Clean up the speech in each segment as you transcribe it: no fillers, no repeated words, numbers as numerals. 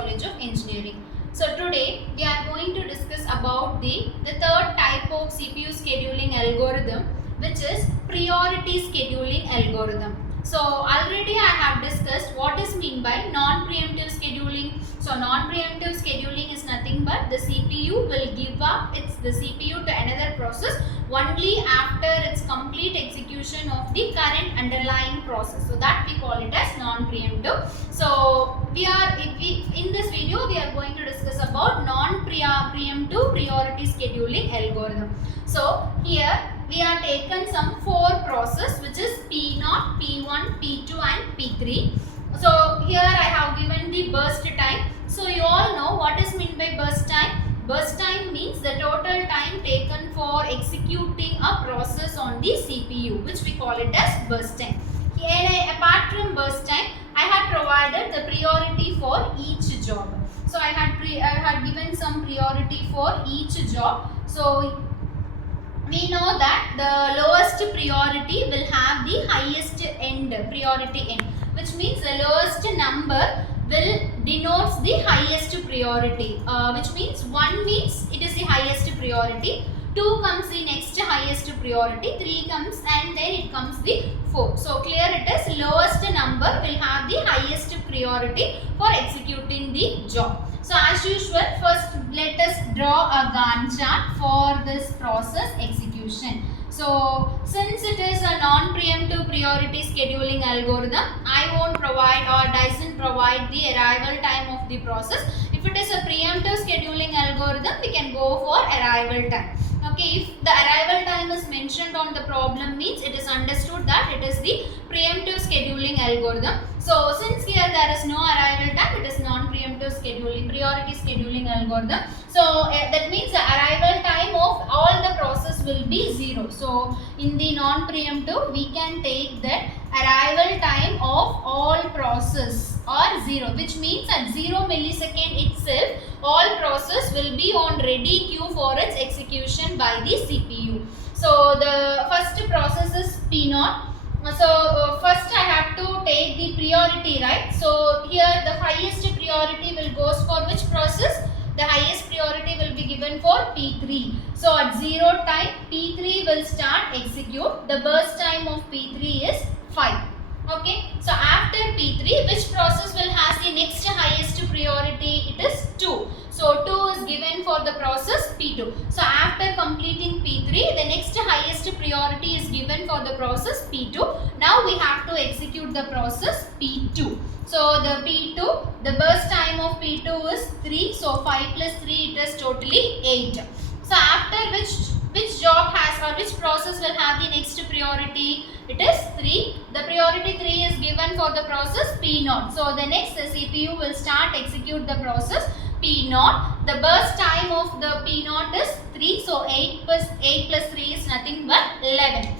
College of Engineering. So today we are going to discuss about the third type of CPU scheduling algorithm, which is priority scheduling algorithm. So already I have discussed what is mean by non-preemptive scheduling. So non-preemptive scheduling is nothing but the CPU will give up the CPU to another process only after its complete execution of the current underlying process. So that we call it as non-preemptive. So in this video we are going to discuss about non-preemptive priority scheduling algorithm. So here we have taken some 4 process, which is P0, P1, P2 and P3. So here I have given the burst time. So you all know what is meant by burst time. Burst time means the total time taken for executing a process on the CPU, which we call it as burst time. Here, apart from burst time, I had provided the priority for each job. So I had given some priority for each job. So we know that the lowest priority will have the highest priority end, which means the lowest number will denotes the highest priority, which means 1 means it is the highest priority, 2 comes the next highest priority, 3 comes and then it comes the 4. So clear it is lowest number will have the highest priority for executing the job. So as usual, first let us draw a Gantt chart for this process execution. So since it is a non-preemptive priority scheduling algorithm, I won't provide or doesn't provide the arrival time of the process. If it is a preemptive scheduling algorithm, we can go for arrival time. Okay, if the arrival time is mentioned on the problem, means it is understood that it is the preemptive scheduling algorithm. So since here there is no arrival time, it is non-preemptive scheduling, priority scheduling algorithm. So that means the arrival time of all the process will be 0. So in the non-preemptive, we can take that arrival time of all process or 0, which means at 0 millisecond itself all process will be on ready queue for its execution by the CPU. So the first process is P0. So first I have to take the priority, right? So here the highest priority will goes for which process? The highest priority will be given for P3. So at 0 time P3 will start execute. The burst time of P3 is 5. Okay. So after P3, which process will have the next highest priority? It is 2. So 2 is given for the process P2. So after completing P3, the next highest priority is given for the process P2. Now we have to execute the process P2. So the P2, the burst time of P2 is 3. So 5 plus 3, it is totally 8. So after which job has or which process will have the next priority? It is 3. The priority 3 is given for the process P0. So the next CPU will start execute the process P0. The burst time of the P0 is 3. So 8 plus 3 is nothing but 11.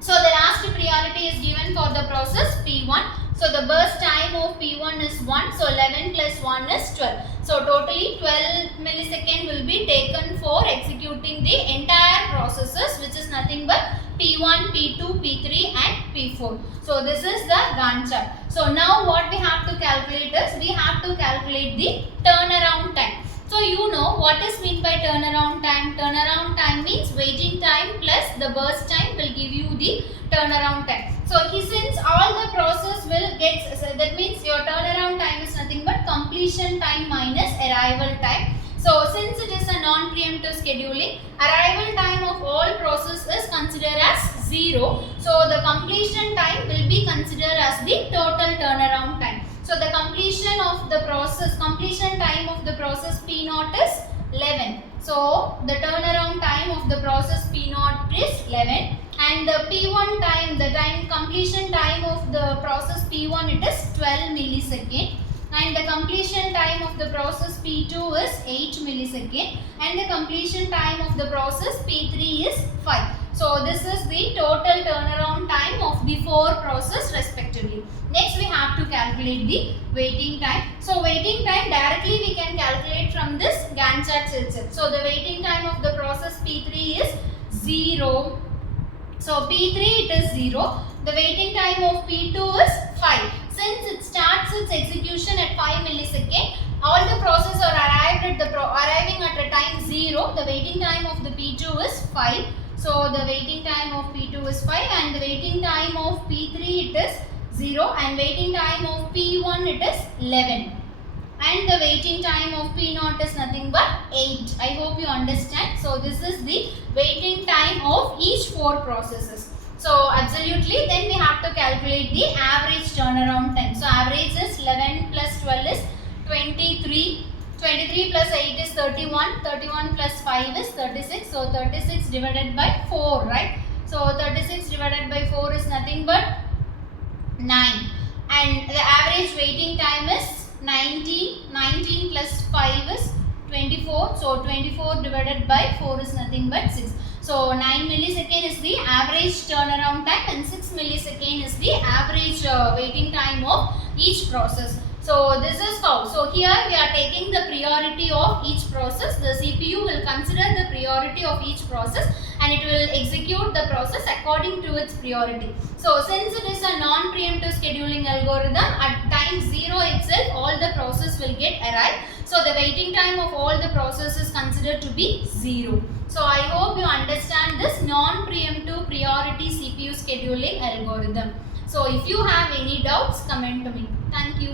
So the last priority is given for the process P1. So the burst time of P1 is 1. So 11 plus 1 is 12. So totally 12 millisecond will be taken for executing the entire processes, which is nothing but P1, P2, P3 and P4. So this is the Gantt chart. So now what we have to calculate is, we have to calculate the turnaround time. So you know what is meant by turnaround time. Turnaround time means waiting time plus the burst time will give you the turnaround time. So since all the process will get, that means your turnaround time is nothing but completion time minus arrival time. So since it is a non-preemptive scheduling, arrival time of all process is considered as 0. So the completion time will be considered as the total turnaround time. So the completion of the process, completion time of the process P0 is 11. So the turnaround time of the process P0 is 11. And the P1 time, the completion time of the process P1, it is 12 millisecond. And the completion time of the process P2 is 8 millisecond. And the completion time of the process P3 is 5. So this is the total turnaround time of the 4 processes respectively. Next we have to calculate the waiting time. So waiting time directly we can calculate from this Gantt chart itself. So the waiting time of the process P3 is 0. So P3 it is 0. The waiting time of P2 is 5. Since it starts its execution at 5 millisecond, the waiting time of the P2 is 5. So the waiting time of P2 is 5 and the waiting time of P3 it is 0 and waiting time of P1 it is 11. And the waiting time of P0 is nothing but 8. I hope you understand. So this is the waiting time of each 4 processes. So absolutely, then we have to calculate the average turnaround time. So average is 11 plus 12 is 23. 23 plus 8 is 31. 31 plus 5 is 36. So 36 divided by 4, right? So 36 divided by 4 is nothing but 9. And the average waiting time is 19. 19 plus 5 is 24. So 24 divided by 4 is nothing but 6. So 9 millisecond is the average turnaround time and 6 millisecond is the average waiting time of each process. So this is how. So here we are taking the priority of each process. The CPU will consider the priority of each process and it will execute the process according to its priority. So since it is a non-preemptive scheduling algorithm, at time 0 itself all the process will get arrived. So the waiting time of all the process is considered to be 0. So I hope you understand this non-preemptive priority CPU scheduling algorithm. So if you have any doubts, comment to me. Thank you.